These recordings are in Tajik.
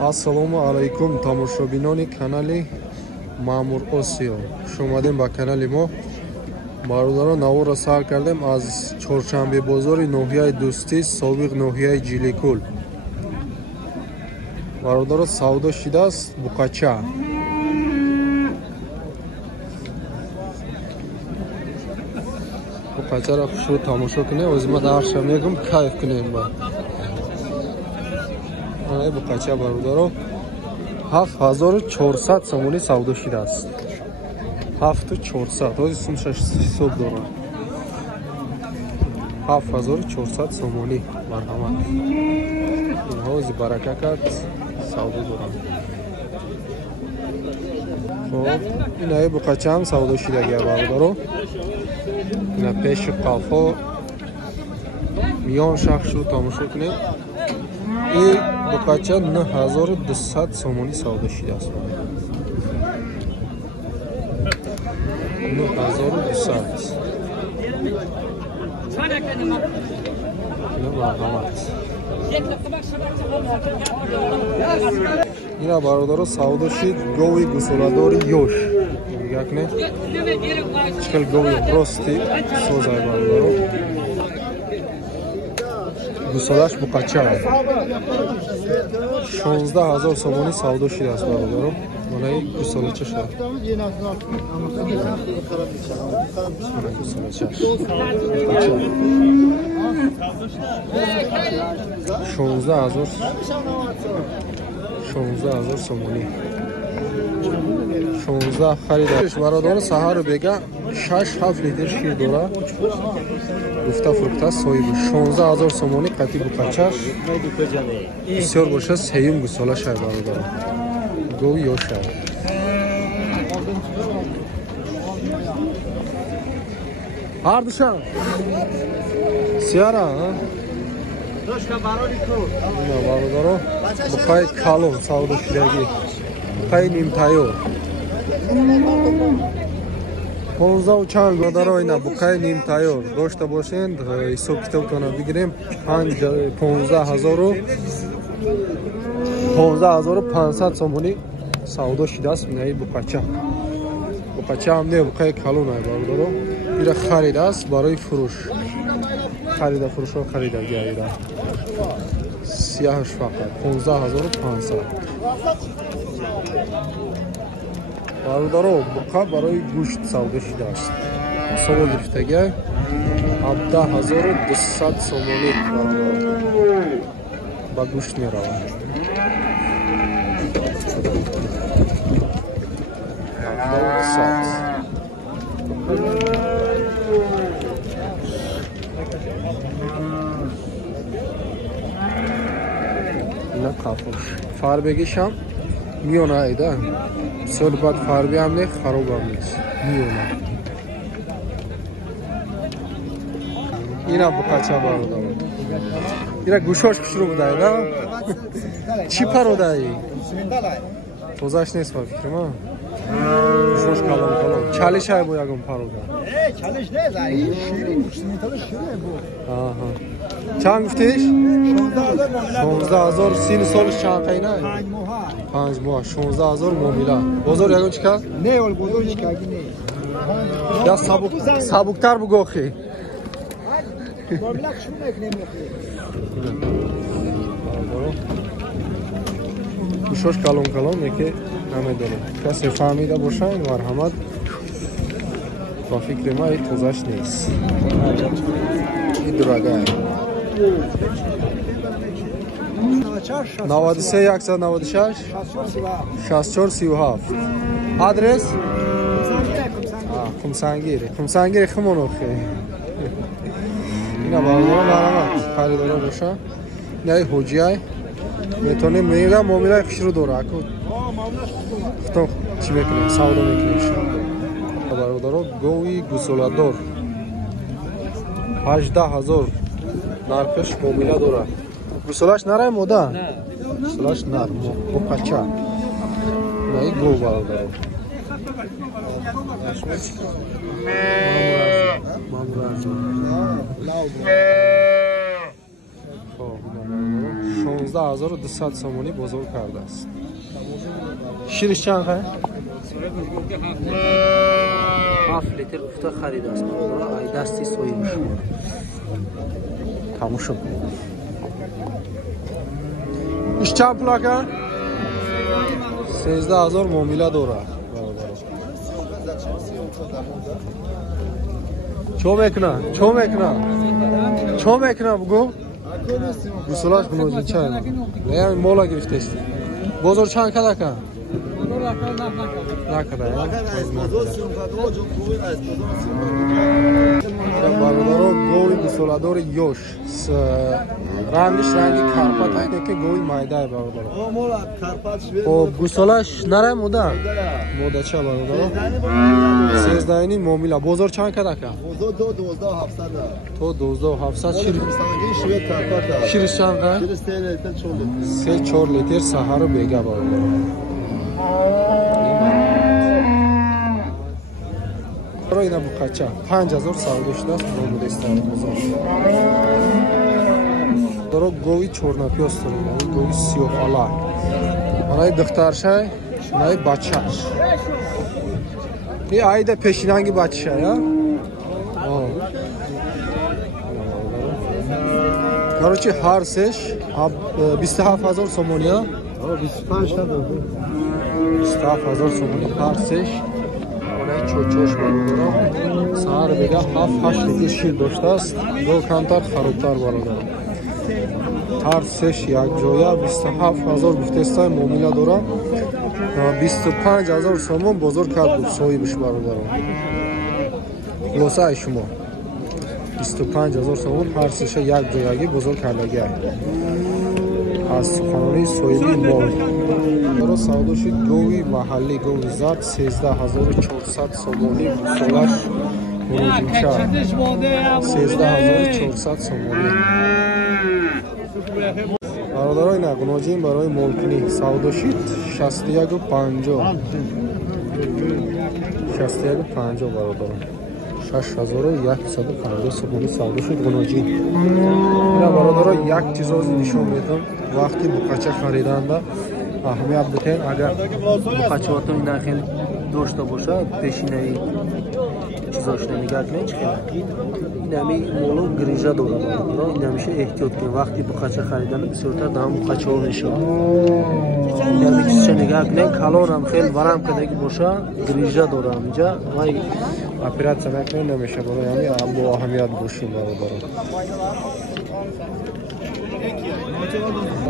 Ассалому алайкум тамошобинони канали Маъмур Осиё. Хуш омадем ба канали мо. Бародаро навора сар кардем аз чорчанбе бозори ноҳияи Дӯстӣ, собиқ ноҳияи Ҷиликӯл. Бародаро савдо шидааст буқача. Буқачаро хушрӯ тамошо кунем, озима дарша мегум кайф кунем ба. Ай буқача бародаро 7400 сомонӣ савдо шидааст. 7400 ҳози сумшаш ҳисоб дорам. 7400 сомонӣ марҳамат. Ҳози барака кард савдо дорам. Хоб ин ай буқача ҳам савдо шидагия бародаро. ина пеши қалфо миён шахшро тамошо кунем. И буқача 9200 сомонӣ савдо шидааст. 9200. ина бародаро савдо шид гови гусоладори ёш. Як не чикал гови прости созай бародаро. Гусолаш буқача 16000 сомонӣ савдо шидааст бародаро. Манаи гусолача шуд. Гусолача 16000 сомонӣ. 16 харидаш бародаро саҳару бега 6-7 литр шир дора. Гуфта фрукта соҳиби 16000 сомонӣ қати буқачаш. Бисёр боша сеюм гусолашай бародаро. Гови ёшай. Ардушан. Сиара, а? Дошка баронику. Ина бародаро буқай калон савдо шидаги. Буқай нимтайёр. 15 чанд бародаро ина буқай нимтайёр дошта бошед. Ҳисоб китобтона бигирем 15500 сомонӣ савдо шидааст. инаи буқача. Буқача ҳам не буқаи калон ай бародаро. ира харидааст барои фурӯш. Харида фурӯшро харидагия ира. Сиёҳаш фақат 15500. бародаро буқа барои гӯшт савдо шидааст. сово гирифтагия 17200 сомонӣ бародаро. ба гӯшт меравад. ина қафош фарбегишам миёна айда. соли баъд фарби ҳам не харобам нест. миёна. ина буқача бародаро. ира гӯшош хушрӯ будай да? Чӣ пародаи? Тозаш нест ба фикрам а? Гӯшош калон. Чалишай бо ягон парода. Чалиш нест, ай ширин симентали ширин бо. Аҳа. Чанд гуфтиш? 16000 син солиш чанд қайнай? 5 моҳ. 16000 муомила. Бозор ягон чӣ кард? Не ол бозор чӣ карди не. Я сабуктар бугохи. Муомила чӯ мекунем охи? гӯшош калон меке намедонам. Касе фаҳмида бошад марҳамат. Ба фикри ман тозаш нест. И дурагай. 93 196 64 37. Адрес? Хумсангири хумон охи. ина бародаро марҳамат. Харидора боша. ина ҳоҷиай. метонем мега муомилаи хушрӯ дора аку. худо чӣ мекунем? савдо мекунем шо. бародаро гови гусоладор 18000 нархаш муомила дора. гусолаш нарай мода? Не. Гусолаш нар буқача. наи гов бародаро. Мамур خب 16200 سومونی بزرگ کرده است. شیرش چند خواهد؟ 7 لیتر افتا خریده است. ای دستی سوی بشما تموم شد. ایش چند پلاکه؟ 13000 معامله داره. چو میکنه بگو؟ گوسلاش بنوزی چای نه مولا گرفته است. بزرگ چند کده کن؟ نکده برادرها گوی گوسلادور یوش رنگش رنگی کارپات هایده که گوی مایده برادرها. خب گوسلاش نره موده چه برادرها؟ 13 معامله. بزرگ چند کده کن؟ تو 12700 شیرش چند کن؟ 3-4 لیتر سهر بیگه برادرها. اینا بقچه 5000 سال شده است. رو بودستان دارو گوی چورنپیاس دارو گوی سیاه آلا برای دخترشه برای بچهش این عایده پیشینانگی بچه یا کاروچی هر سش 27000 سومونیا 27000 سومونی هر سش چوچوش برادرها سهر بگه 7-8 لیتر شیر داشته است. دو کمتر خرابتر برادرها. هر سش یک جایه 27000 گفته است. معامله داره 25000 سومون بزرگ کرد بود صاحبش برادرها. خلاصه شما 25000 سومون هر سش یک جایگی بزرگ کردگی از سخنرانی صاحبی مال برای سودا شد. گوی محلی گوی زرد 13400 سومونی گوسلاش بروجینچه 13400 سومونی برادرها این گناجین برای مولکنی سودا شد 6150 برادرها 6150 سومونی سودا شد گناجین. اینا برادرها یک چیز از نشون میدم وقتی بقچه خریدنده اهمیت بتین. اگر بقچه هاتون این خیلی داشته باشه پیشینه چیزاش نمیگرد میچ خیلی این همی مولو گریجه داره برادرها. این همیشه احتیاط کنید وقتی بقچه خریدنده بسیارتر دام بقچه ها میشه. این همی چیزشه نگه کنید کلان هم خیلی ورم کدگی باشه گریجه داره همینجا وای اپراتسیون نکنید نمیشه برای همی با اهمیت باشیم برادرها.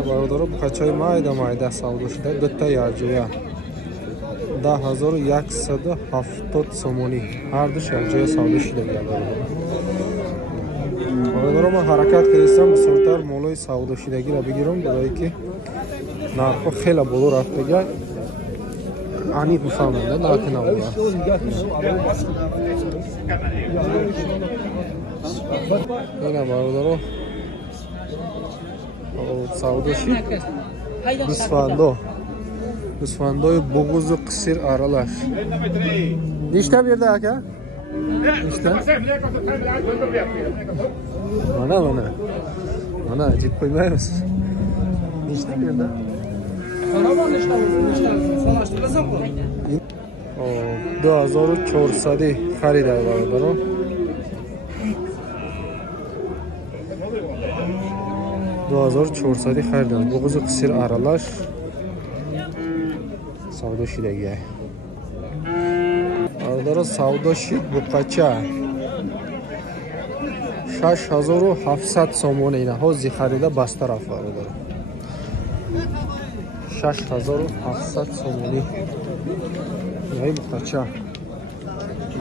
برادرها بقچه مایده سودا شده دوتا یک جویه 10170 سومونی هر دوش یک جای سودا شده برادرها. من حرکت کردم بسیارتر مولای سودا شدگی را بگیرم برای که نرخ خیلی بالا رفتگی انی بفهمنده نرخ نبوده. اینه برادرها سودا شد گوسفندای بغوز و قصیر آرالش نیشته بیرده اکه؟ نیشته؟ mana jib qo'ymaymiz. Nechta berdi? Qaraman nechta solashtirasam-ku. 2400 xaridor barobaro. $2400 xaridor. Bu qiziq qisir aralash savdo shidagi. Ardaro savdo shid buqacha 6700 сомон ина ҳози харида баста рафт бародарам. 6700 сомони яй буқача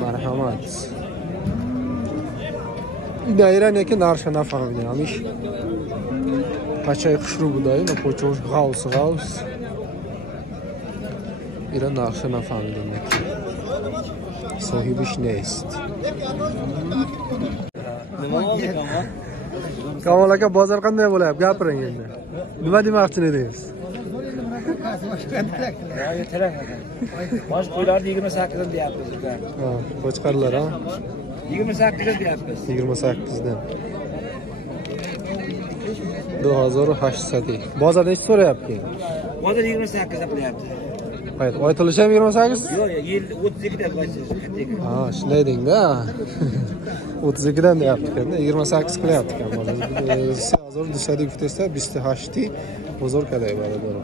марҳамат. ин айране ки нарша нафаҳмидем ҳамиш буқачаи хушрӯ буда ина почош ғавс ира нарша нафаҳмидем ки соҳибиш нест. Kamal aka bozor qanday bo'lyapti? Gapiring endi. Nima demoqchi edingiz? Bosh qo'ylarni 28 dan deyapmiz bizlar. Ha, qo'chqarlar ha? 28 dan deyapmiz. 28 dan. 2800. Bozor nechta so'rayapti? Hozir 28 ga qilyapti. Hayır, aytilishi ham 28? Yo'q, 32 dan qo'yasiz. Ha, shunday deng-da. 32 dan deyapti ekan, 28 qilyapti ekan bola. 3200 guftesa 28 bozor kalay bo'ladi bor.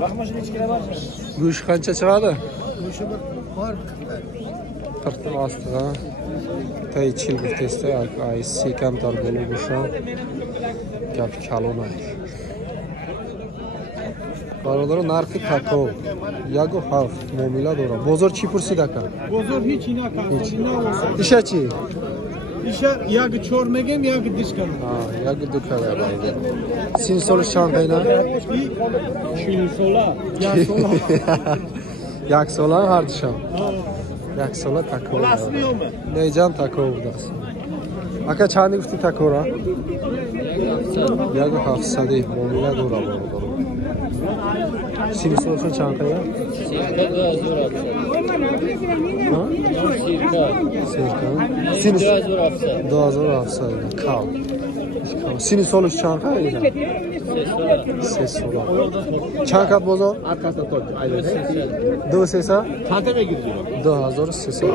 Vaqt ichkira bormish. Go'sht qancha chiqadi? Go'sht bor 40 dan ostiga. Tay chil guftesa, ay sekam tor bo'lib go'sht. Gap kalonay. Barodar narxi takov. Yago xalq muomala dora. Bozor chi pursida ekan? Bozor hiç inaka. Ishachi? İşe yak çormegem yak dişkan. Ha, yago dukala bayda. Sin solish chanqaylar. Şunu sola. Ya sola. Yak sola hardisham. Yak sola takov. Ulasmıyormi? Nejan takov das. Aka chani gufti takora? Yago 700 muomala dora barodar. Sin solish chanqaylar? Ha? Serkan. Sin 2700 kal. Sin solish chanqaylar? Ses sola. Chanqat bozor? arkasida turibdi. Aylanay. Dosesa? Qantaga gidiyor? 2600.